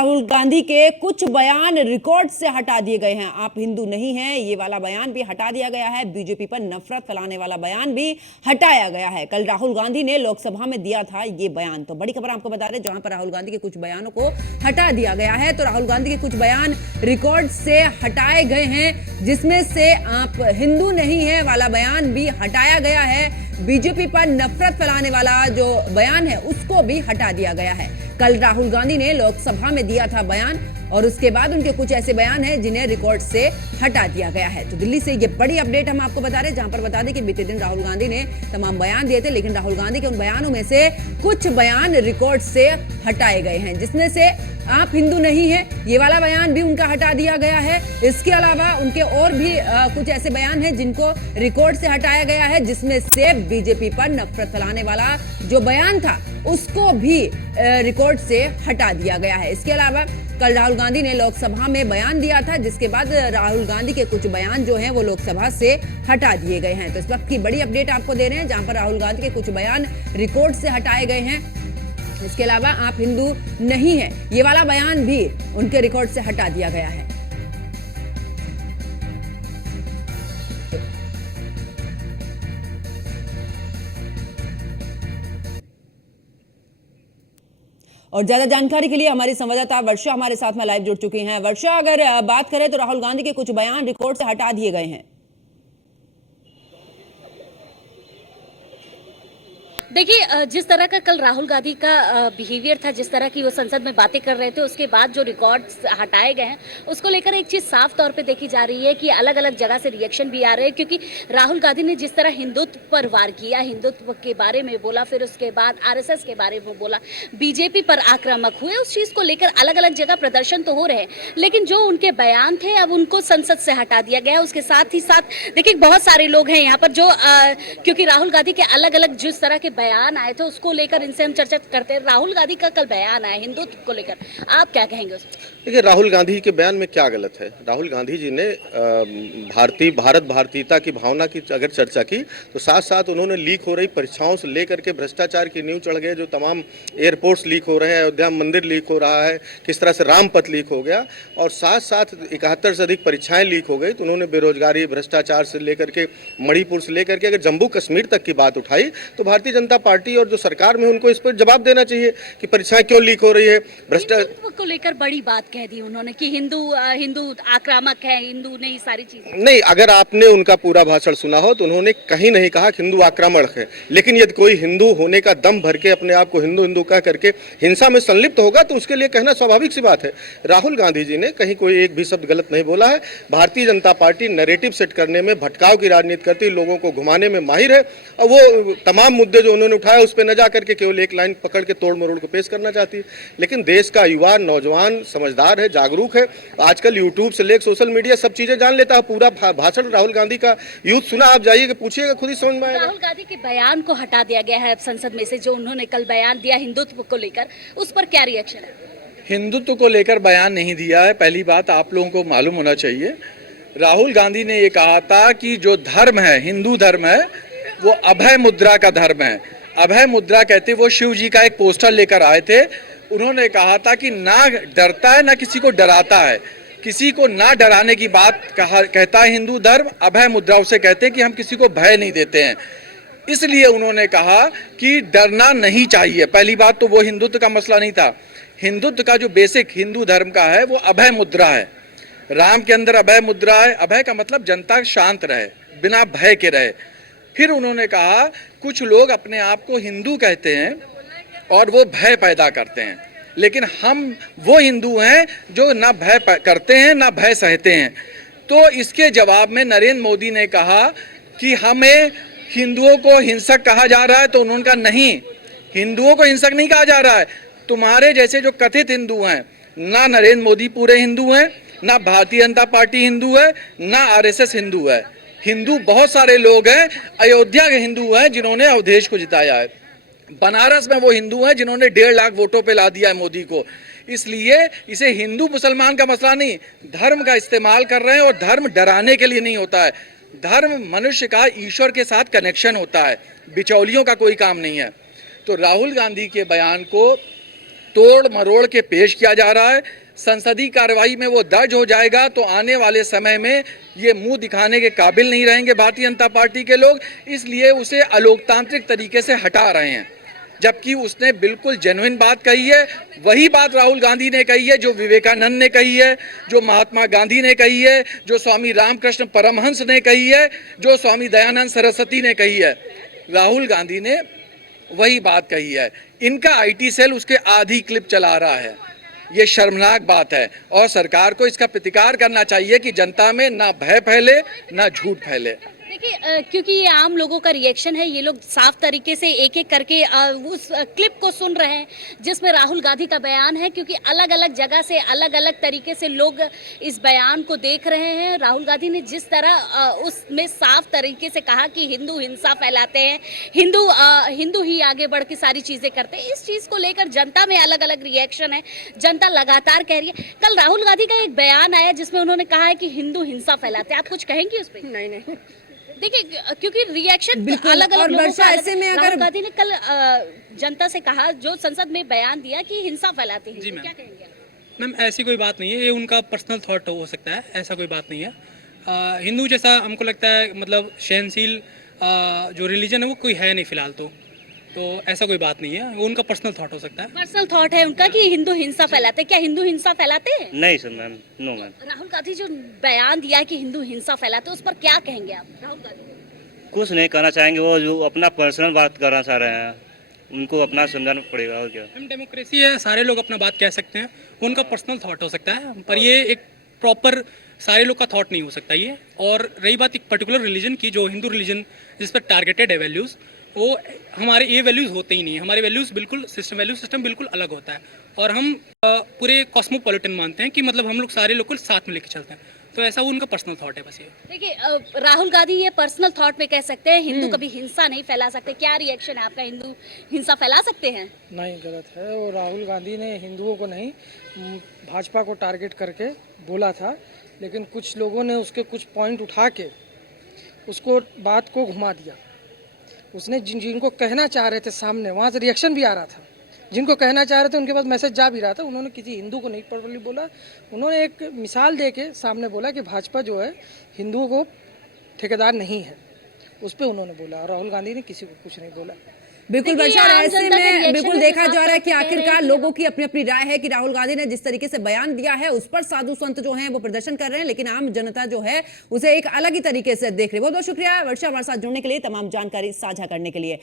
राहुल गांधी के कुछ बयान रिकॉर्ड से हटा दिए गए हैं। आप हिंदू नहीं हैं, ये वाला बयान भी हटा दिया गया है। बीजेपी पर नफरत फैलाने वाला बयान भी हटाया गया है। कल राहुल गांधी ने लोकसभा में दिया था ये बयान। तो बड़ी खबर आपको बता रहे, जहां पर राहुल गांधी के कुछ बयानों को हटा दिया गया है, तो राहुल गांधी के कुछ बयान रिकॉर्ड से हटाए गए हैं, जिसमें से आप हिंदू नहीं है वाला बयान भी हटाया गया है। बीजेपी पर नफरत फैलाने वाला जो बयान है उसको भी हटा दिया गया है। कल राहुल गांधी ने लोकसभा में दिया था बयान, और उसके बाद उनके कुछ ऐसे बयान हैं जिन्हें रिकॉर्ड से हटा दिया गया है। तो दिल्ली से ये बड़ी अपडेट हम आपको बता रहे हैं, जहां पर बता दें कि बीते दिन राहुल गांधी ने तमाम बयान दिए थे, लेकिन राहुल गांधी के उन बयानों में से कुछ बयान रिकॉर्ड से हटाए गए हैं, जिसमें से आप हिंदू नहीं है ये वाला बयान भी उनका हटा दिया गया है। इसके अलावा उनके और भी कुछ ऐसे बयान हैं जिनको रिकॉर्ड से हटाया गया है, जिसमें से बीजेपी पर नफरत फैलाने वाला जो बयान था उसको भी रिकॉर्ड से हटा दिया गया है। इसके अलावा कल राहुल गांधी ने लोकसभा में बयान दिया था, जिसके बाद राहुल गांधी के कुछ बयान जो हैं वो लोकसभा से हटा दिए गए हैं। तो इस वक्त की बड़ी अपडेट आपको दे रहे हैं, जहां पर राहुल गांधी के कुछ बयान रिकॉर्ड से हटाए गए हैं। इसके अलावा आप हिंदू नहीं है ये वाला बयान भी उनके रिकॉर्ड से हटा दिया गया है। और ज्यादा जानकारी के लिए हमारी संवाददाता वर्षा हमारे साथ में लाइव जुड़ चुकी हैं। वर्षा, अगर बात करें तो राहुल गांधी के कुछ बयान रिकॉर्ड से हटा दिए गए हैं। देखिए, जिस तरह का कल राहुल गांधी का बिहेवियर था, जिस तरह की वो संसद में बातें कर रहे थे, उसके बाद जो रिकॉर्ड्स हटाए गए हैं उसको लेकर एक चीज़ साफ तौर पे देखी जा रही है कि अलग अलग जगह से रिएक्शन भी आ रहे हैं। क्योंकि राहुल गांधी ने जिस तरह हिंदुत्व पर वार किया, हिंदुत्व के बारे में बोला, फिर उसके बाद आरएसएस के बारे में बोला, बीजेपी पर आक्रामक हुए, उस चीज़ को लेकर अलग अलग जगह प्रदर्शन तो हो रहे हैं, लेकिन जो उनके बयान थे अब उनको संसद से हटा दिया गया है। उसके साथ ही साथ देखिए बहुत सारे लोग हैं यहाँ पर जो क्योंकि राहुल गांधी के अलग अलग जिस तरह के बयान आए थे उसको लेकर इनसे हम चर्चा करते हैं। राहुल गांधी का कल बयान आया हिंदुत्व को लेकर, आप क्या कहेंगे उस पर? देखिए, राहुल गांधी के बयान में क्या गलत है? राहुल गांधी जी ने भारत भारतीयता की भावना की अगर चर्चा की, तो साथ साथ उन्होंने लीक हो रही परीक्षाओं से लेकर के भ्रष्टाचार की नींव चढ़ गए, जो तमाम एयरपोर्ट्स लीक हो रहे हैं, अयोध्या मंदिर लीक हो रहा है, किस तरह से रामपथ लीक हो गया, और साथ साथ 71 से अधिक परीक्षाएं लीक हो गई। तो उन्होंने बेरोजगारी, भ्रष्टाचार से लेकर के मणिपुर से लेकर के अगर जम्मू कश्मीर तक की बात उठाई, तो भारतीय जनता पार्टी और जो सरकार में उनको इस पर जवाब देना चाहिए कि परीक्षाएं क्यों लीक हो रही है। भ्रष्टाचार को लेकर बड़ी बात कह दी उन्होंने कि हिंदू आक्रामक है, हिंदू नहीं, सारी चीजें नहीं। अगर आपने उनका पूरा भाषण सुना हो तो उन्होंने कहीं नहीं कहा कि हिंदू आक्रामक है, लेकिन यदि कोई हिंदू होने का दम भर के अपने आप को हिंदू हिंदू कह करके हिंसा में संलिप्त होगा तो उसके लिए कहना स्वाभाविक सी बात है। राहुल गांधी जी ने कहीं कोई एक भी शब्द गलत नहीं बोला है। Bharatiya Janata party narrative set करने में, भटकाव की राजनीति करती है, लोगों को घुमाने में माहिर है, और वो तमाम मुद्दे जो उन्होंने उठाए उस पर न जाकर के केवल एक लाइन पकड़ के तोड़ मरोड़ को पेश करना चाहती है। लेकिन देश का युवा नौजवान समझदार है, जागरूक है, आजकल यूट्यूब से लेकर सोशल मीडिया सब चीजें जान लेता है। पूरा भाषण राहुल गांधी का यूथ सुना, आप जाइएगा, पूछिएगा, खुद ही समझ में आएगा। राहुल गांधी के बयान को हटा दिया गया है संसद में से, जो उन्होंने कल बयान दिया हिंदुत्व को लेकर, उस पर क्या रिएक्शन है? हिंदुत्व को लेकर बयान नहीं दिया है, पहली बात आप लोगों को मालूम होना चाहिए। राहुल गांधी ने ये कहा था कि जो धर्म है, हिंदू धर्म है, वो अभय मुद्रा का धर्म है। अभय मुद्रा कहते वो शिव जी का एक पोस्टर लेकर आए थे। उन्होंने कहा था कि ना डरता है ना किसी को डराता है, किसी को ना डराने की बात कहता है हिंदू धर्म। अभय मुद्रा उसे कहते हैं कि हम किसी को भय नहीं देते हैं, इसलिए उन्होंने कहा कि डरना नहीं चाहिए। पहली बात तो वो हिंदुत्व का मसला नहीं था। हिंदुत्व का जो बेसिक हिंदू धर्म का है वो अभय मुद्रा है। राम के अंदर अभय मुद्रा है। अभय का मतलब जनता शांत रहे, बिना भय के रहे। फिर उन्होंने कहा कुछ लोग अपने आप को हिंदू कहते हैं और वो भय पैदा करते हैं, लेकिन हम वो हिंदू हैं जो ना भय करते हैं ना भय सहते हैं। तो इसके जवाब में नरेंद्र मोदी ने कहा कि हमें हिंदुओं को हिंसक कहा जा रहा है, तो उन्होंने कहा नहीं, हिंदुओं को हिंसक नहीं कहा जा रहा है। तुम्हारे जैसे जो कथित हिंदू हैं, ना नरेंद्र मोदी पूरे हिंदू हैं, ना भारतीय जनता पार्टी हिंदू है, ना आरएसएस हिंदू है। हिंदू बहुत सारे लोग हैं। अयोध्या के हिंदू हैं जिन्होंने अवधेश को जिताया है। बनारस में वो हिंदू हैं जिन्होंने 1.5 लाख वोटों पे ला दिया है मोदी को। इसलिए इसे हिंदू मुसलमान का मसला नहीं, धर्म का इस्तेमाल कर रहे हैं, और धर्म डराने के लिए नहीं होता है। धर्म मनुष्य का ईश्वर के साथ कनेक्शन होता है, बिचौलियों का कोई काम नहीं है। तो राहुल गांधी के बयान को तोड़ मरोड़ के पेश किया जा रहा है। संसदीय कार्यवाही में वो दर्ज हो जाएगा तो आने वाले समय में ये मुंह दिखाने के काबिल नहीं रहेंगे भारतीय जनता पार्टी के लोग, इसलिए उसे अलोकतांत्रिक तरीके से हटा रहे हैं। जबकि उसने बिल्कुल जेन्युइन बात कही है, वही बात राहुल गांधी ने कही है जो विवेकानंद ने कही है, जो महात्मा गांधी ने कही है, जो स्वामी रामकृष्ण परमहंस ने कही है, जो स्वामी दयानंद सरस्वती ने कही है। राहुल गांधी ने वही बात कही है। इनका आईटी सेल उसके आधी क्लिप चला रहा है। ये शर्मनाक बात है और सरकार को इसका प्रतिकार करना चाहिए कि जनता में ना भय फैले ना झूठ फैले। देखिए क्योंकि ये आम लोगों का रिएक्शन है, ये लोग साफ तरीके से एक एक करके उस क्लिप को सुन रहे हैं जिसमें राहुल गांधी का बयान है, क्योंकि अलग अलग जगह से अलग अलग तरीके से लोग इस बयान को देख रहे हैं। राहुल गांधी ने जिस तरह उसमें साफ तरीके से कहा कि हिंदू हिंसा फैलाते हैं, हिंदू ही आगे बढ़ के सारी चीजें करते हैं, इस चीज को लेकर जनता में अलग अलग रिएक्शन है। जनता लगातार कह रही है। कल राहुल गांधी का एक बयान आया जिसमें उन्होंने कहा है कि हिंदू हिंसा फैलाते हैं, आप कुछ कहेंगे उस पर? नहीं देखिए क्योंकि रिएक्शन बिल्कुल, अलग अलग और लोगों वर्षा का ऐसे में राहुल अगर गांधी ने कल जनता से कहा, जो संसद में बयान दिया कि हिंसा फैलाती है, जी तो मैम। क्या कहेंगे आप? मैम ऐसी कोई बात नहीं है, ये उनका पर्सनल थॉट हो सकता है, ऐसा कोई बात नहीं है। हिंदू जैसा हमको लगता है मतलब सहनशील जो रिलीजन है वो कोई है नहीं फिलहाल, तो ऐसा कोई बात नहीं है, वो उनका पर्सनल थॉट हो सकता है। पर्सनल थॉट है उनका कि हिंदू हिंसा फैलाते हैं। क्या हिंदू हिंसा फैलाते हैं? नहीं sir ma'am, no ma'am. Rahul Gandhi जो बयान दिया है कि हिंदू हिंसा फैलाते हैं, उस पर क्या कहेंगे आप? राहुल गांधी कुछ नहीं कहना चाहेंगे, वो जो अपना पर्सनल बात करना चाह रहे हैं उनको अपना समझाना पड़ेगा और क्या। मैम डेमोक्रेसी है, सारे लोग अपना बात कह सकते हैं, उनका पर्सनल थॉट हो सकता है, पर ये एक प्रॉपर सारे लोग का थॉट नहीं हो सकता ये। और रही बात एक पर्टिकुलर रिलीजन की, जो हिंदू रिलीजन जिस पर टारगेटेड है वैल्यूज़, वो हमारे ये वैल्यूज़ होते ही नहीं है। हमारे वैल्यूज़ बिल्कुल वैल्यू सिस्टम बिल्कुल अलग होता है और हम पूरे कॉस्मोपॉलिटन मानते हैं कि मतलब हम लोग सारे लोग को साथ में लेके चलते हैं, तो ऐसा वो उनका पर्सनल थॉट है बस ये। देखिए राहुल गांधी ये पर्सनल थॉट में कह सकते हैं हिंदू कभी हिंसा नहीं फैला सकते। क्या रिएक्शन है आपका? हिंदू हिंसा फैला सकते हैं? नहीं, गलत है। और राहुल गांधी ने हिंदुओं को नहीं भाजपा को टारगेट करके बोला था, लेकिन कुछ लोगों ने उसके कुछ पॉइंट उठा के उसको बात को घुमा दिया। उसने जिनको कहना चाह रहे थे सामने, वहाँ से रिएक्शन भी आ रहा था, जिनको कहना चाह रहे थे उनके पास मैसेज जा भी रहा था। उन्होंने किसी हिंदू को नहीं प्रॉपर्ली बोला, उन्होंने एक मिसाल दे के सामने बोला कि भाजपा जो है हिंदुओं को ठेकेदार नहीं है, उस पर उन्होंने बोला। और राहुल गांधी ने किसी को कुछ नहीं बोला। बिल्कुल देखिए, वर्षा, और आम ऐसे जनता के में रिएक्शन बिल्कुल के देखा साथ जा रहा है साथ कि कह रहे आखिरकार हैं लोगों की अपनी अपनी राय है कि राहुल गांधी ने जिस तरीके से बयान दिया है उस पर साधु संत जो हैं वो प्रदर्शन कर रहे हैं, लेकिन आम जनता जो है उसे एक अलग ही तरीके से देख रही है। बहुत बहुत शुक्रिया वर्षा हमारे साथ जुड़ने के लिए, तमाम जानकारी साझा करने के लिए।